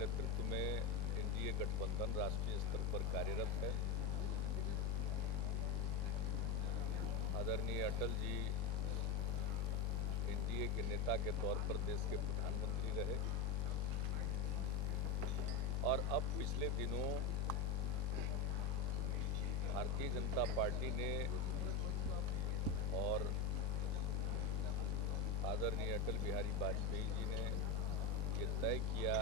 नेतृत्व में एनडीए गठबंधन राष्ट्रीय स्तर पर कार्यरत है। आदरणीय अटल जी एनडीए के नेता के तौर पर देश के प्रधानमंत्री रहे और अब पिछले दिनों भारतीय जनता पार्टी ने और आदरणीय अटल बिहारी वाजपेयी जी ने ये तय किया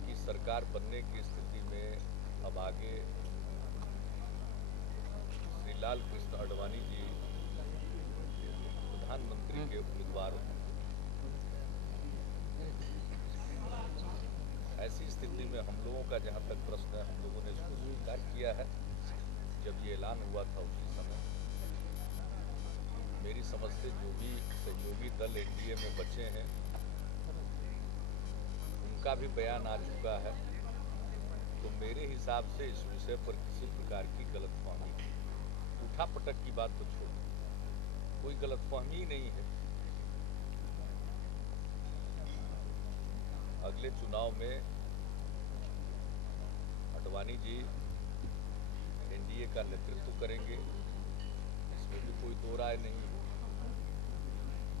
कि सरकार बनने की स्थिति में अब आगे श्री लाल कृष्ण आडवाणी जी प्रधानमंत्री के उम्मीदवार हों। ऐसी स्थिति में हम लोगों का जहां तक प्रश्न है, हम लोगों ने इसको स्वीकार किया है। जब ये ऐलान हुआ था उसी समय मेरी समझ से जो भी सहयोगी दल एनडीए में बचे हैं उनका भी बयान आ चुका है। तो मेरे हिसाब से इस विषय पर किसी प्रकार की गलतफहमी, उठापटक की बात तो छोड़, कोई गलतफहमी ही नहीं है। अगले चुनाव में आडवाणी जी एनडीए का नेतृत्व करेंगे, इसमें भी कोई दो राय नहीं है।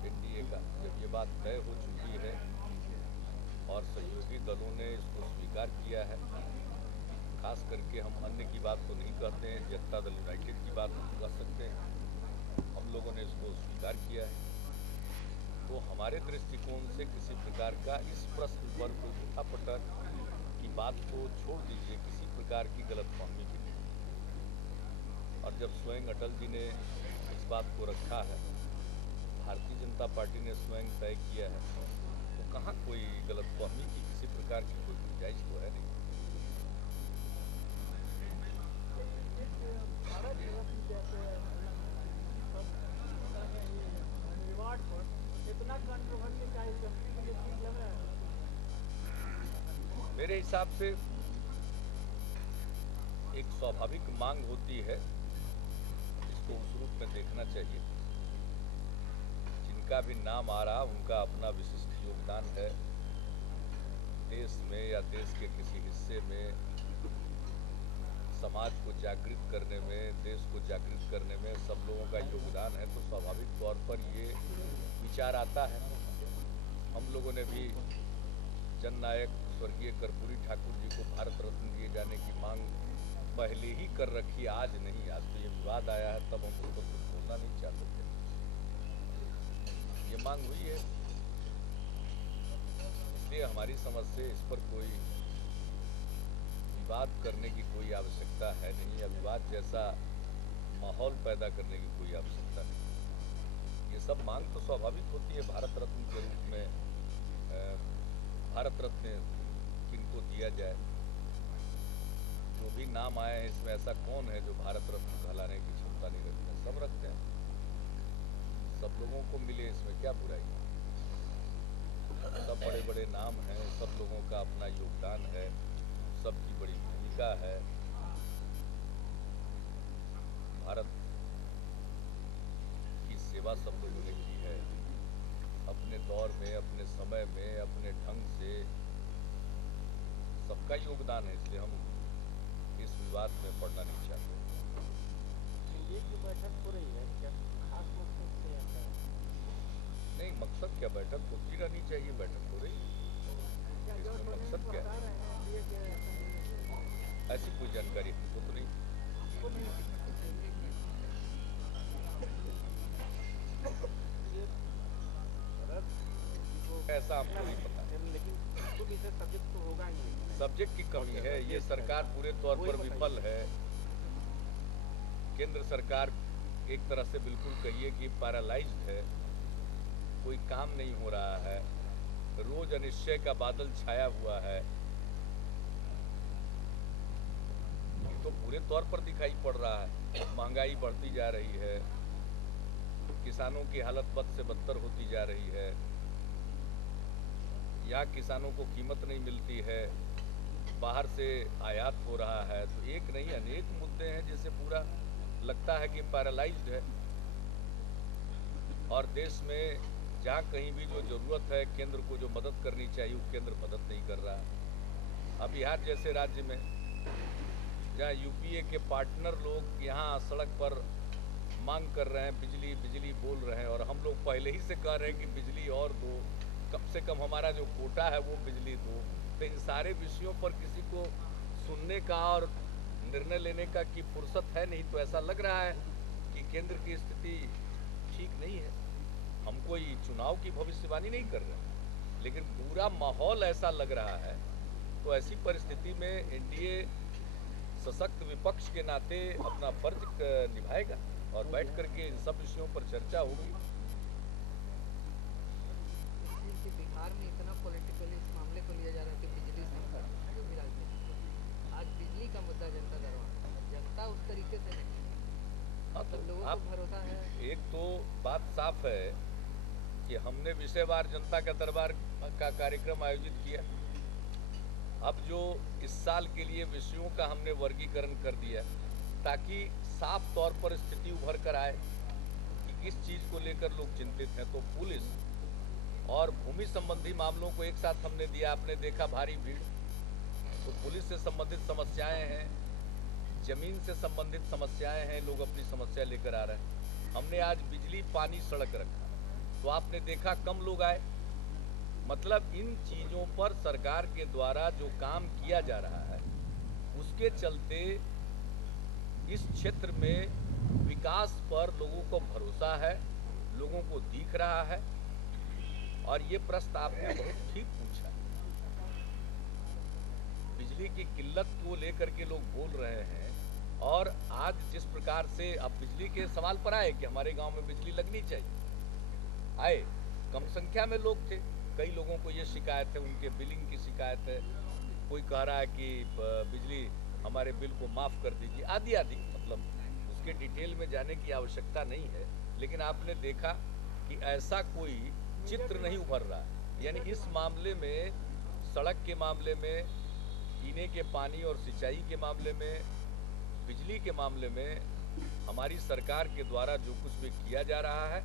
एनडीए का जब ये बात तय हो चुकी है और सहयोगी दलों ने इसको स्वीकार किया है, खास करके हम अन्य की बात तो नहीं कहते हैं, जनता दल यूनाइटेड की बात कह सकते हैं, हम लोगों ने इसको स्वीकार किया है। तो हमारे दृष्टिकोण से किसी प्रकार का इस प्रश्न पर कोई उठापटक की बात को छोड़ दीजिए, किसी प्रकार की गलतफहमी भी नहीं। और जब स्वयं अटल जी ने इस बात को रखा है, भारतीय जनता पार्टी ने स्वयं तय किया है, तो कहाँ कोई गलतफहमी की किसी प्रकार की कोई गुंजाइश तो है नहीं। मेरे हिसाब से एक स्वाभाविक मांग होती है, इसको उस रूप में देखना चाहिए। जिनका भी नाम आ रहा उनका अपना विशिष्ट योगदान है देश में या देश के किसी हिस्से में समाज को जागृत करने में, देश को जागृत करने में सब लोगों का योगदान है। तो स्वाभाविक तौर पर ये विचार आता है। हम लोगों ने भी जननायक स्वर्गीय कर्पूरी ठाकुर जी को भारत रत्न दिए जाने की मांग पहले ही कर रखी, आज नहीं। आज तो ये विवाद आया है, तब हम उस पर कुछ बोलना नहीं चाहते थे। ये मांग हुई है, इसलिए हमारी समझ से इस पर कोई विवाद करने की कोई आवश्यकता है नहीं, या विवाद जैसा माहौल पैदा करने की कोई आवश्यकता नहीं। ये सब मांग तो स्वाभाविक होती है। भारत रत्न के रूप में भारत रत्न किनको दिया जाए, जो भी नाम आए हैं इसमें ऐसा कौन है जो भारत रत्न कहलाने की क्षमता नहीं रखते हैं? सब रखते हैं, सब लोगों को मिले, इसमें क्या बुराई है? सब बड़े बड़े नाम हैं, सब लोगों का अपना योगदान है, सबकी बड़ी भूमिका है। भारत की सेवा सब लोगों ने की है, अपने दौर में, अपने समय में, अपने ढंग से सबका योगदान है। इसलिए हम इस विवाद में पड़ना नहीं चाहते। ये जो बैठक हो रही है, क्या खास मकसद से आता है? नहीं, मकसद क्या, बैठक होती रहनी चाहिए, बैठक हो रही है, इसमें मकसद क्या है? ऐसी कोई जानकारी हमको तो नहीं। ऐसा हमको नहीं पता। लेकिन सब्जेक्ट तो होगा ही नहीं। सब्जेक्ट की कमी है, ये सरकार पूरे तौर पर विफल है। केंद्र सरकार एक तरह से बिल्कुल कहिए कि पैरालाइज्ड है, कोई काम नहीं हो रहा है, रोज अनिश्चय का बादल छाया हुआ है। ये तो पूरे तौर पर दिखाई पड़ रहा है। महंगाई बढ़ती जा रही है, किसानों की हालत बद से बदतर होती जा रही है, यहाँ किसानों को कीमत नहीं मिलती है, बाहर से आयात हो रहा है। तो एक नहीं अनेक मुद्दे हैं जिससे पूरा लगता है कि पैरालाइज्ड है। और देश में जहाँ कहीं भी जो ज़रूरत है केंद्र को जो मदद करनी चाहिए वो केंद्र मदद नहीं कर रहा है। अब बिहार जैसे राज्य में जहाँ यूपीए के पार्टनर लोग यहाँ सड़क पर मांग कर रहे हैं, बिजली बिजली बोल रहे हैं, और हम लोग पहले ही से कह रहे हैं कि बिजली और दो, कम से कम हमारा जो कोटा है वो बिजली दो। तो इन सारे विषयों पर किसी को सुनने का और निर्णय लेने का की फुर्सत है नहीं। तो ऐसा लग रहा है कि केंद्र की स्थिति ठीक नहीं है। हम कोई चुनाव की भविष्यवाणी नहीं कर रहे, लेकिन पूरा माहौल ऐसा लग रहा है। तो ऐसी परिस्थिति में एनडीए सशक्त विपक्ष के नाते अपना फर्ज निभाएगा और बैठ करके इन सब विषयों पर चर्चा होगी। बिहार में इतना पॉलिटिकली इस मामले को लिया जा रहा है कि बिजली संकट जो भी राजनीति, आज बिजली का मुद्दा जनता दरबार, जनता उस तरीके से नहीं, हाँ, तो लोगों को भरोसा है। एक तो बात साफ है कि हमने विषयवार जनता का दरबार का कार्यक्रम आयोजित किया। अब जो इस साल के लिए विषयों का हमने वर्गीकरण कर दिया ताकि साफ तौर पर स्थिति उभर कर आए कि किस चीज़ को लेकर लोग चिंतित हैं। तो पुलिस और भूमि संबंधी मामलों को एक साथ हमने दिया। आपने देखा भारी भीड़, तो पुलिस से संबंधित समस्याएं हैं, जमीन से संबंधित समस्याएं हैं, लोग अपनी समस्या लेकर आ रहे हैं। हमने आज बिजली पानी सड़क रखा, तो आपने देखा कम लोग आए। मतलब इन चीज़ों पर सरकार के द्वारा जो काम किया जा रहा है उसके चलते इस क्षेत्र में विकास पर लोगों को भरोसा है, लोगों को दिख रहा है। और ये प्रश्न आपने बहुत ठीक पूछा। बिजली की किल्लत को लेकर के लोग बोल रहे हैं, और आज जिस प्रकार से अब बिजली के सवाल पर आए कि हमारे गांव में बिजली लगनी चाहिए, आए कम संख्या में लोग थे। कई लोगों को ये शिकायत है, उनके बिलिंग की शिकायत है। कोई कह रहा है कि बिजली हमारे बिल को माफ़ कर दीजिए, आदि आदि। मतलब उसके डिटेल में जाने की आवश्यकता नहीं है, लेकिन आपने देखा कि ऐसा कोई चित्र नहीं उभर रहा है। यानी इस मामले में, सड़क के मामले में, पीने के पानी और सिंचाई के मामले में, बिजली के मामले में हमारी सरकार के द्वारा जो कुछ भी किया जा रहा है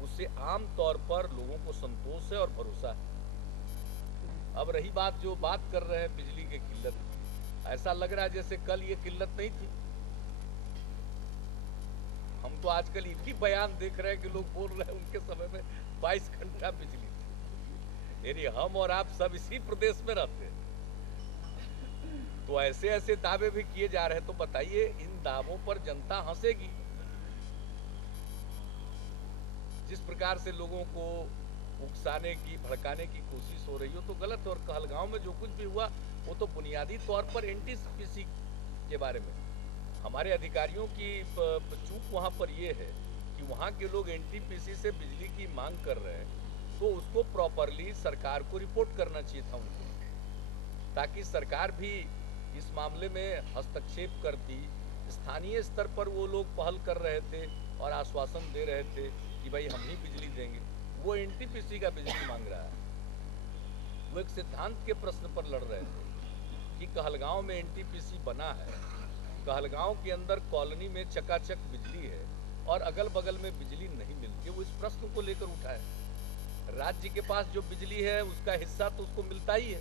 उससे आम तौर पर लोगों को संतोष है और भरोसा है। अब रही बात जो बात कर रहे हैं बिजली की किल्लत, ऐसा लग रहा है जैसे कल ये किल्लत नहीं थी। हम तो आजकल इतनी बयान देख रहे हैं कि लोग बोल रहे हैं उनके समय में 22 घंटा बिजली थी। यानी हम और आप सब इसी प्रदेश में रहते हैं, तो ऐसे ऐसे दावे भी किए जा रहे हैं। तो बताइए, इन दावों पर जनता हंसेगी। जिस प्रकार से लोगों को उकसाने की, भड़काने की कोशिश हो रही हो तो गलत है। और कहलगांव में जो कुछ भी हुआ वो तो बुनियादी तौर पर एनटीपीसी के बारे में हमारे अधिकारियों की चूक वहाँ पर ये है कि वहाँ के लोग एनटीपीसी से बिजली की मांग कर रहे हैं, तो उसको प्रॉपरली सरकार को रिपोर्ट करना चाहिए था उनको, ताकि सरकार भी इस मामले में हस्तक्षेप करती। स्थानीय स्तर पर वो लोग पहल कर रहे थे और आश्वासन दे रहे थे कि भाई हम ही बिजली देंगे। वो एनटीपीसी का बिजली मांग रहा है। वो एक सिद्धांत के प्रश्न पर लड़ रहे थे कि कहलगांव में एनटीपीसी बना है, कहलगांव के अंदर कॉलोनी में चकाचक बिजली है और अगल बगल में बिजली नहीं मिलती। वो इस प्रश्न को लेकर उठा है। राज्य के पास जो बिजली है उसका हिस्सा तो उसको मिलता ही है,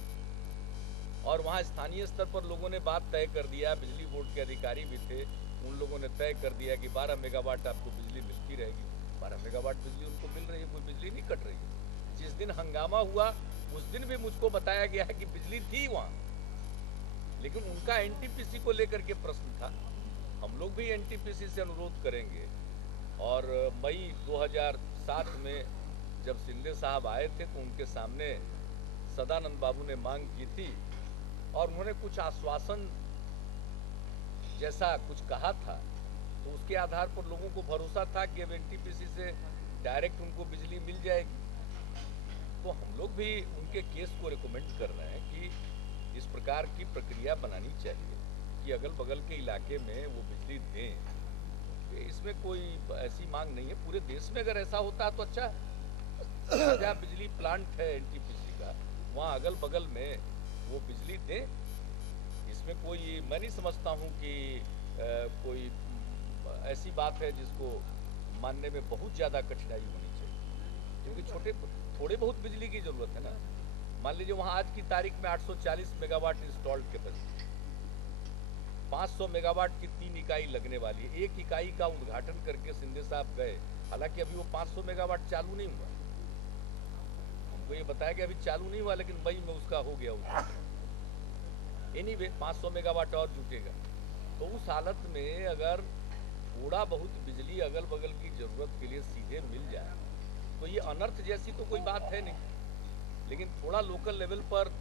और वहाँ स्थानीय स्तर पर लोगों ने बात तय कर दिया। बिजली बोर्ड के अधिकारी भी थे, उन लोगों ने तय कर दिया कि 12 मेगावाट आपको बिजली मिलती रहेगी। 12 मेगावाट बिजली उनको मिल रही है, कोई बिजली नहीं कट रही है। जिस दिन हंगामा हुआ उस दिन भी मुझको बताया गया है कि बिजली थी वहाँ, लेकिन उनका एनटीपीसी को लेकर के प्रश्न था। हम लोग भी एनटीपीसी से अनुरोध करेंगे। और मई 2007 में जब शिंदे साहब आए थे तो उनके सामने सदानंद बाबू ने मांग की थी और उन्होंने कुछ आश्वासन जैसा कुछ कहा था, तो उसके आधार पर लोगों को भरोसा था कि अब एनटीपीसी से डायरेक्ट उनको बिजली मिल जाएगी। तो हम लोग भी उनके केस को रिकमेंड कर रहे हैं कि इस प्रकार की प्रक्रिया बनानी चाहिए कि अगल बगल के इलाके में वो बिजली दें। इसमें कोई ऐसी मांग नहीं है। पूरे देश में अगर ऐसा होता तो अच्छा है। जहाँ बिजली प्लांट है एनटीपीसी का, वहाँ अगल बगल में वो बिजली दें। इसमें कोई, मैं नहीं समझता हूँ कि कोई ऐसी बात है जिसको मानने में बहुत ज़्यादा कठिनाई होनी चाहिए। क्योंकि थोड़े बहुत बिजली की जरूरत है ना। मान लीजिए वहाँ आज की तारीख में 840 मेगावाट इंस्टॉल्ड कैपेसिटी, 500 मेगावाट की 3 इकाई लगने वाली है। एक इकाई का उद्घाटन करके शिंदे साहब गए, हालांकि अभी वो 500 मेगावाट चालू नहीं हुआ, हमको ये बताया कि अभी चालू नहीं हुआ, लेकिन मई में उसका हो गया उद्घाटन। एनीवे 500 मेगावाट और जुटेगा। तो उस हालत में अगर थोड़ा बहुत बिजली अगल बगल की जरूरत के लिए सीधे मिल जाए तो ये अनर्थ जैसी तो कोई बात है नहीं। लेकिन थोड़ा लोकल लेवल पर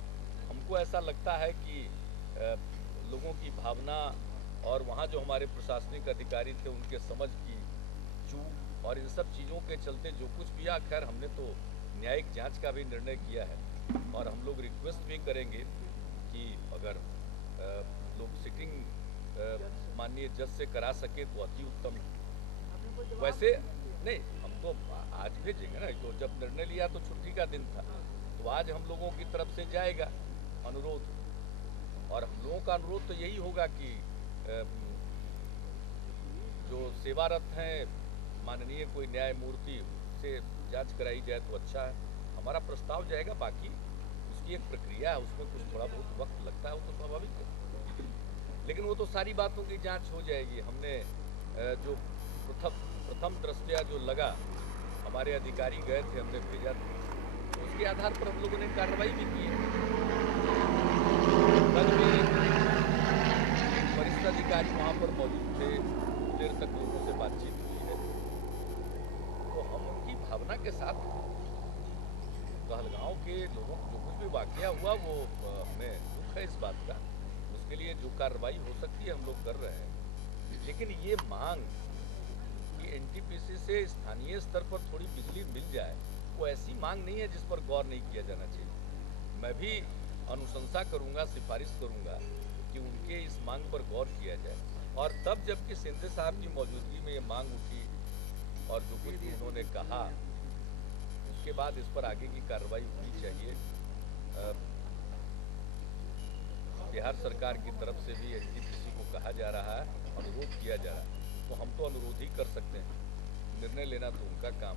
हमको ऐसा लगता है कि लोगों की भावना और वहाँ जो हमारे प्रशासनिक अधिकारी थे उनके समझ की चूक और इन सब चीज़ों के चलते जो कुछ भी आ, खैर हमने तो न्यायिक जांच का भी निर्णय किया है और हम लोग रिक्वेस्ट भी करेंगे कि अगर लोग सिटिंग माननीय जज से करा सके तो अति उत्तम। वैसे नहीं, हम तो आज भेजेंगे ना, तो जब निर्णय लिया तो छुट्टी का दिन था, तो आज हम लोगों की तरफ से जाएगा अनुरोध, और हम लोगों का अनुरोध तो यही होगा कि जो सेवारत हैं माननीय कोई न्यायमूर्ति से जांच कराई जाए तो अच्छा है। हमारा प्रस्ताव जाएगा, बाकी उसकी एक प्रक्रिया है, उसमें कुछ थोड़ा बहुत वक्त लगता है, वो तो स्वाभाविक है, लेकिन वो तो सारी बातों की जांच हो जाएगी। हमने जो प्रथम दृष्टया जो लगा, हमारे अधिकारी गए थे, हमने भेजा था, तो उसके आधार पर हम लोगों ने कार्रवाई भी की है। कल भी वरिष्ठ अधिकारी वहाँ पर मौजूद थे, देर तक लोगों से बातचीत हुई है, तो हम उनकी भावना के साथ कहलगांव के लोगों को जो कुछ भी वाकया हुआ वो हमें दुख है इस बात का, उसके लिए जो कार्रवाई हो सकती है हम लोग कर रहे हैं। लेकिन ये मांग कि एनटीपीसी से स्थानीय स्तर पर थोड़ी बिजली मिल जाए, वो ऐसी मांग नहीं है जिस पर गौर नहीं किया जाना चाहिए। मैं भी अनुशंसा करूंगा, सिफारिश करूंगा कि उनके इस मांग पर गौर किया जाए, और तब जबकि शिंदे साहब की मौजूदगी में ये मांग उठी और जो कुछ भी उन्होंने कहा, उसके बाद इस पर आगे की कार्रवाई होनी चाहिए। बिहार सरकार की तरफ से भी एनटीपीसी को कहा जा रहा है, अनुरोध किया जा रहा है, तो हम तो अनुरोध ही कर सकते हैं, निर्णय लेना तो उनका काम।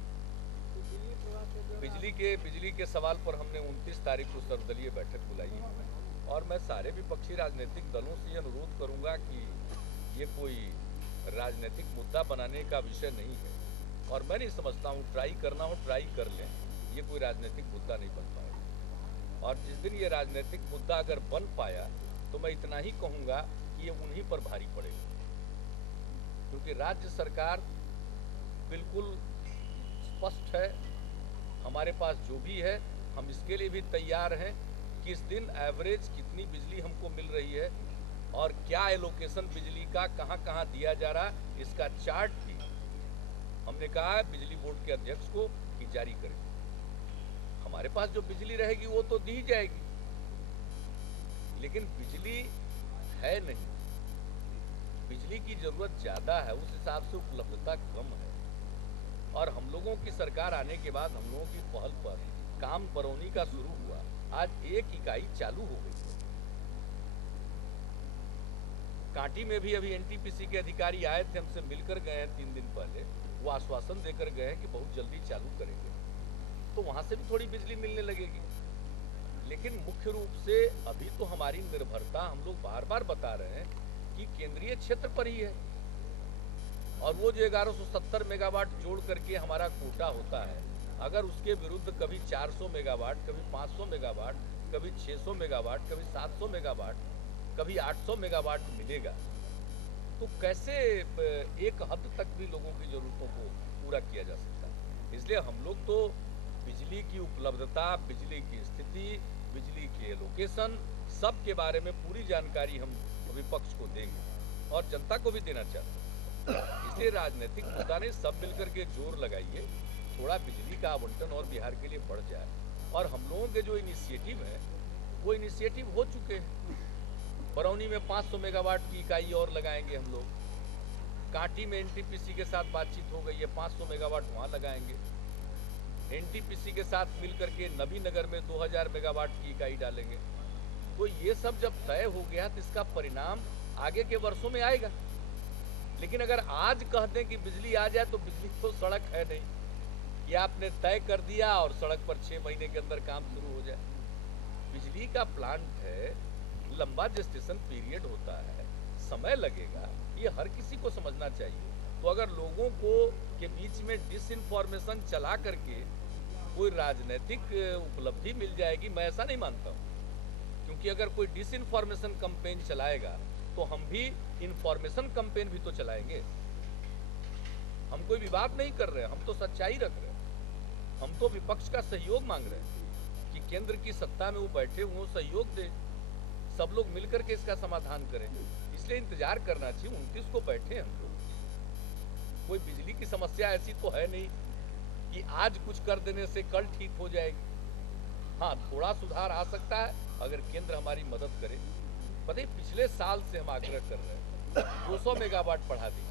बिजली के सवाल पर हमने 29 तारीख को सर्वदलीय बैठक बुलाई है, और मैं सारे विपक्षी राजनीतिक दलों से अनुरोध करूंगा कि ये कोई राजनीतिक मुद्दा बनाने का विषय नहीं है, और मैं नहीं समझता हूँ, ट्राई करना हो ट्राई कर लें, ये कोई राजनीतिक मुद्दा नहीं बन पाएगा। और जिस दिन ये राजनीतिक मुद्दा अगर बन पाया तो मैं इतना ही कहूँगा कि ये उन्हीं पर भारी पड़ेगा, क्योंकि राज्य सरकार बिल्कुल स्पष्ट है, हमारे पास जो भी है हम इसके लिए भी तैयार हैं, किस दिन एवरेज कितनी बिजली हमको मिल रही है और क्या एलोकेशन बिजली का कहाँ कहाँ दिया जा रहा है, इसका चार्ट भी हमने कहा है बिजली बोर्ड के अध्यक्ष को कि जारी करें। हमारे पास जो बिजली रहेगी वो तो दी जाएगी, लेकिन बिजली है नहीं, बिजली की जरूरत ज़्यादा है, उस हिसाब से उपलब्धता कम है। और हम लोगों की सरकार आने के बाद हम लोगों की पहल पर काम बरौनी का शुरू हुआ, आज एक इकाई चालू हो गई। कांटी में भी अभी एनटीपीसी के अधिकारी आए थे, हमसे मिलकर गए हैं 3 दिन पहले, वो आश्वासन देकर गए हैं कि बहुत जल्दी चालू करेंगे, तो वहां से भी थोड़ी बिजली मिलने लगेगी। लेकिन मुख्य रूप से अभी तो हमारी निर्भरता, हम लोग बार बार बता रहे हैं कि केंद्रीय क्षेत्र पर ही है, और वो जो 1170 मेगावाट जोड़ करके हमारा कोटा होता है, अगर उसके विरुद्ध कभी 400 मेगावाट, कभी 500 मेगावाट, कभी 600 मेगावाट, कभी 700 मेगावाट, कभी 800 मेगावाट मिलेगा, तो कैसे एक हद तक भी लोगों की ज़रूरतों को पूरा किया जा सकता है। इसलिए हम लोग तो बिजली की उपलब्धता, बिजली की स्थिति, बिजली के लोकेशन, सब के बारे में पूरी जानकारी हम विपक्ष को देंगे और जनता को भी देना चाहते हैं। इसलिए राजनीतिक मुद्दा ने सब मिलकर के जोर लगाइए, थोड़ा बिजली का आवंटन और बिहार के लिए बढ़ जाए। और हम लोगों के जो इनिशिएटिव है वो इनिशिएटिव हो चुके हैं। बरौनी में 500 मेगावाट की इकाई और लगाएंगे हम लोग, कांटी में एनटीपीसी के साथ बातचीत हो गई है, 500 मेगावाट वहाँ लगाएंगे। एनटीपीसी के साथ मिलकर के नबीनगर में 2000 मेगावाट की इकाई डालेंगे। तो ये सब जब तय हो गया तो इसका परिणाम आगे के वर्षों में आएगा। लेकिन अगर आज कह दें कि बिजली आ जाए, तो बिजली तो सड़क है नहीं कि आपने तय कर दिया और सड़क पर 6 महीने के अंदर काम शुरू हो जाए। बिजली का प्लांट है, लंबा जेस्टेशन पीरियड होता है, समय लगेगा, ये हर किसी को समझना चाहिए। तो अगर लोगों को के बीच में डिसइंफॉर्मेशन चला करके कोई राजनीतिक उपलब्धि मिल जाएगी, मैं ऐसा नहीं मानता हूँ। क्योंकि अगर कोई डिसइंफॉर्मेशन कैंपेन चलाएगा तो हम भी इंफॉर्मेशन कैंपेन भी तो चलाएंगे। हम कोई विवाद नहीं कर रहे हैं, हम तो सच्चाई रख रहे हैं। हम तो विपक्ष का सहयोग मांग रहे हैं कि केंद्र की सत्ता में वो बैठे हुए सहयोग दे, सब लोग मिलकर के इसका समाधान करें। इसलिए इंतजार करना चाहिए, 29 को बैठे हम लोग। कोई बिजली की समस्या ऐसी तो है नहीं कि आज कुछ कर देने से कल ठीक हो जाएगी। हाँ, थोड़ा सुधार आ सकता है अगर केंद्र हमारी मदद करे। पता है, पिछले साल से हम आग्रह कर रहे हैं 200 मेगावाट बढ़ा दीजिए,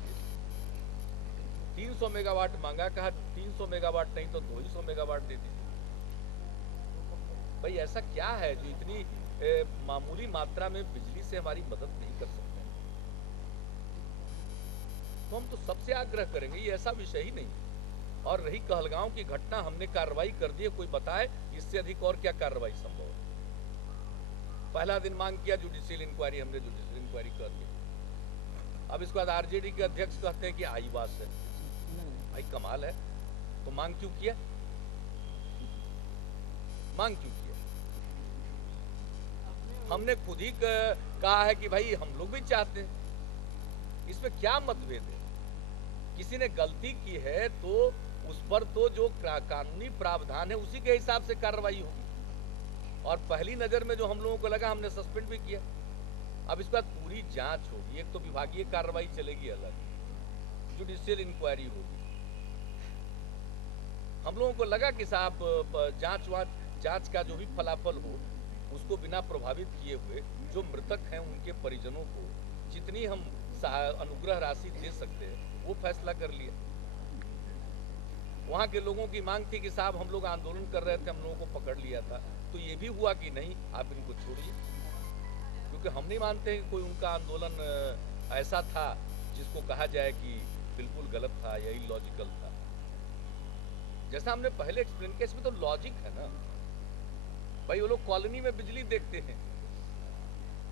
300 मेगावाट मांगा, कहा 300 मेगावाट नहीं तो 200 मेगावाट दे दीजिए। भाई ऐसा क्या है जो इतनी मामूली मात्रा में बिजली से हमारी मदद नहीं कर सकते? तो हम तो सबसे आग्रह करेंगे, ये ऐसा विषय ही नहीं। और रही कहलगांव की घटना, हमने कार्रवाई कर दी है, कोई बताए इससे अधिक और क्या कार्रवाई संभव है? पहला दिन मांग किया जुडिशियल इंक्वायरी, हमने जुडिशियल इंक्वायरी कर दी। अब इसके बाद आरजेडी के अध्यक्ष कहते हैं कि आई बात है। भाई कमाल है, तो मांग क्यों किया? मांग क्यों किया? हमने खुद ही कहा है कि भाई हम लोग भी चाहते हैं। इसमें क्या मतभेद है? किसी ने गलती की है तो उस पर तो जो कानूनी प्रावधान है उसी के हिसाब से कार्रवाई होगी। और पहली नजर में जो हम लोगों को लगा, हमने सस्पेंड भी किया। अब इसके बाद पूरी जांच होगी, एक तो विभागीय कार्रवाई चलेगी, अलग जुडिशियल इंक्वायरी होगी। हम लोगों को लगा कि साहब जांच का जो भी फलाफल हो उसको बिना प्रभावित किए हुए जो मृतक हैं उनके परिजनों को जितनी हम अनुग्रह राशि दे सकते हैं वो फैसला कर लिया। वहाँ के लोगों की मांग थी कि साहब हम लोग आंदोलन कर रहे थे, हम लोगों को पकड़ लिया था, तो ये भी हुआ कि नहीं आप इनको छोड़िए, क्योंकि हम नहीं मानते कि कोई उनका आंदोलन ऐसा था जिसको कहा जाए कि बिल्कुल गलत था या इलॉजिकल था। जैसा हमने पहले एक्सप्लेन किया, इसमें तो लॉजिक है ना भाई। वो लोग कॉलोनी में बिजली देखते हैं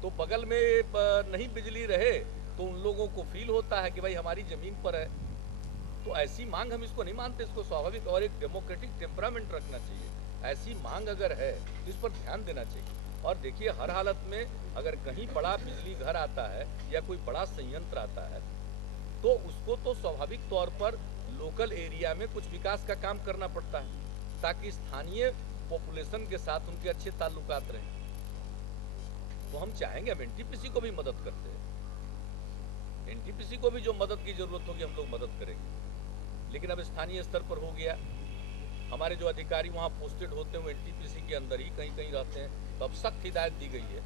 तो बगल में नहीं बिजली रहे तो उन लोगों को फील होता है कि भाई हमारी जमीन पर है। तो ऐसी मांग हम इसको नहीं मानते, इसको स्वाभाविक और एक डेमोक्रेटिक टेम्परामेंट रखना चाहिए। ऐसी मांग अगर है तो इस पर ध्यान देना चाहिए। और देखिए, हर हालत में अगर कहीं बड़ा बिजली घर आता है या कोई बड़ा संयंत्र आता है तो उसको तो स्वाभाविक तौर पर लोकल एरिया में कुछ विकास का काम करना पड़ता है ताकि स्थानीय पॉपुलेशन के साथ उनके अच्छे ताल्लुकात रहें। तो हम चाहेंगे, हम एनटीपीसी को भी मदद करते हैं, एनटीपीसी को भी जो मदद की जरूरत होगी हम लोग मदद करेंगे। लेकिन अब स्थानीय स्तर पर हो गया, हमारे जो अधिकारी वहाँ पोस्टेड होते हैं वो एनटीपीसी के अंदर ही कहीं कहीं रहते हैं। तो अब सख्त हिदायत दी गई है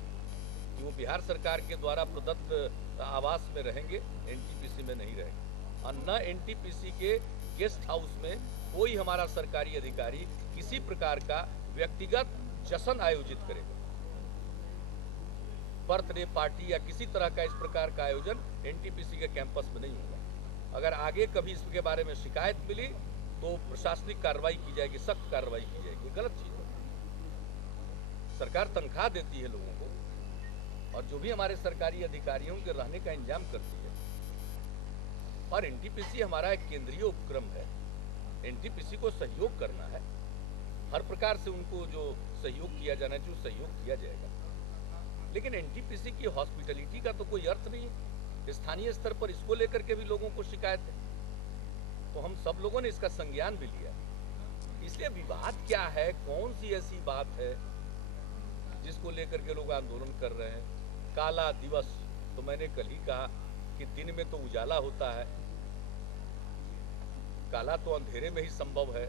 कि वो बिहार सरकार के द्वारा प्रदत्त आवास में रहेंगे, एनटीपीसी में नहीं रहेंगे। और न एनटीपीसी के गेस्ट हाउस में कोई हमारा सरकारी अधिकारी किसी प्रकार का व्यक्तिगत जश्न आयोजित करेगा। बर्थडे पार्टी या किसी तरह का इस प्रकार का आयोजन एनटीपीसी के कैंपस में नहीं होगा। अगर आगे कभी इसके बारे में शिकायत मिली तो प्रशासनिक कार्रवाई की जाएगी, सख्त कार्रवाई की जाएगी। गलत चीज है। सरकार तनख्वाह देती है लोगों को और जो भी हमारे सरकारी अधिकारियों के रहने का इंतजाम करती है। और एनटीपीसी हमारा एक केंद्रीय उपक्रम है, एनटीपीसी को सहयोग करना है, हर प्रकार से उनको जो सहयोग किया जाना चाहिए सहयोग किया जाएगा। लेकिन एनटीपीसी की हॉस्पिटलिटी का तो कोई अर्थ नहीं है। स्थानीय स्तर पर इसको लेकर के भी लोगों को शिकायत है, तो हम सब लोगों ने इसका संज्ञान भी लिया। इसलिए विवाद क्या है, कौन सी ऐसी बात है जिसको लेकर के लोग आंदोलन कर रहे हैं? काला दिवस, तो मैंने कल ही कहा कि दिन में तो उजाला होता है, काला तो अंधेरे में ही संभव है।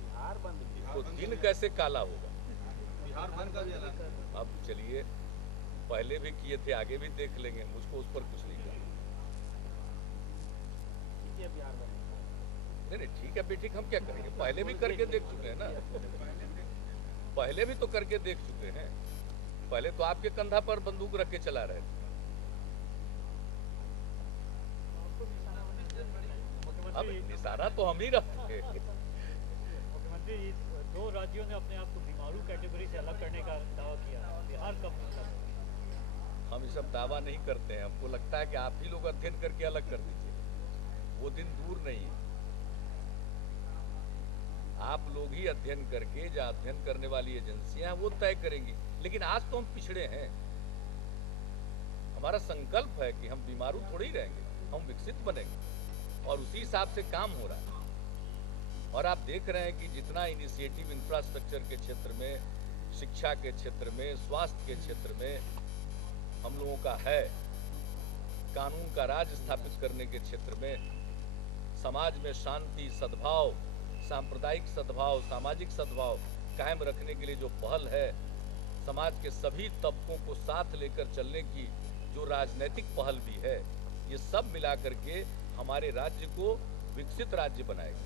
बिहार बंद तो दिन कैसे काला होगा? बिहार बंद का भी ऐलान। अब चलिए, पहले भी किए थे, आगे भी देख लेंगे, मुझको उस पर कुछ नहीं करना। बिहार बंद नहीं ठीक है बेटी, हम क्या करेंगे? पहले भी करके देख चुके हैं ना, पहले भी तो करके देख चुके हैं। पहले तो आपके कंधा पर बंदूक रख के चला रहे थे। अब निशाना तो हम ही रखते हैं। मुख्यमंत्री जी, 2 राज्यों ने अपने आप को बीमारू कैटेगरी से अलग करने का दावा किया, बिहार कब मिलता है? हम ये सब दावा नहीं करते हैं। हमको लगता है कि आप ही लोग अध्ययन करके अलग कर दीजिए, वो दिन दूर नहीं है। आप लोग ही अध्ययन करके, जो अध्ययन करने वाली एजेंसियां हैं वो तय करेंगी। लेकिन आज तो हम पिछड़े हैं। हमारा संकल्प है कि हम बीमारू थोड़े ही रहेंगे, हम विकसित बनेंगे और उसी हिसाब से काम हो रहा है। और आप देख रहे हैं कि जितना इनिशिएटिव इंफ्रास्ट्रक्चर के क्षेत्र में, शिक्षा के क्षेत्र में, स्वास्थ्य के क्षेत्र में हम लोगों का है, कानून का राज स्थापित करने के क्षेत्र में, समाज में शांति, सद्भाव, सांप्रदायिक सद्भाव, सामाजिक सद्भाव कायम रखने के लिए जो पहल है, समाज के सभी तबकों को साथ लेकर चलने की जो राजनीतिक पहल भी है, ये सब मिला करके हमारे राज्य को विकसित राज्य बनाएगा।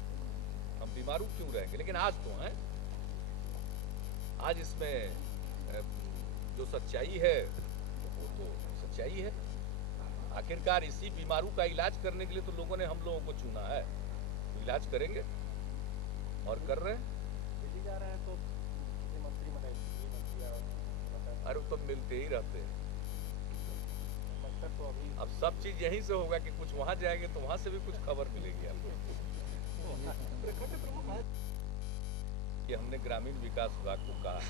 हम बीमारू क्यों रहेंगे? लेकिन आज तो हैं, आज इसमें जो सच्चाई है वो तो सच्चाई है। आखिरकार इसी बीमारू का इलाज करने के लिए तो लोगों ने हम लोगों को चुना है, तो इलाज करेंगे और कर रहे हैं। दिल्ली जा रहे हैं तो अरे तो मिलते ही रहते हैं। तो अभी अब सब चीज यहीं से होगा कि कुछ वहां जाएंगे तो वहां से भी कुछ खबर मिलेगी आपको। कि हमने ग्रामीण विकास विभाग को कहा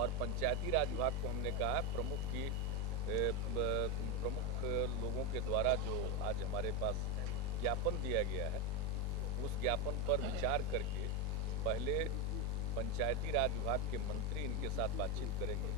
और पंचायती राज विभाग को हमने कहा प्रमुख लोगों के द्वारा जो आज हमारे पास ज्ञापन दिया गया है, उस ज्ञापन पर विचार करके पहले पंचायती राज विभाग के मंत्री इनके साथ बातचीत करेंगे।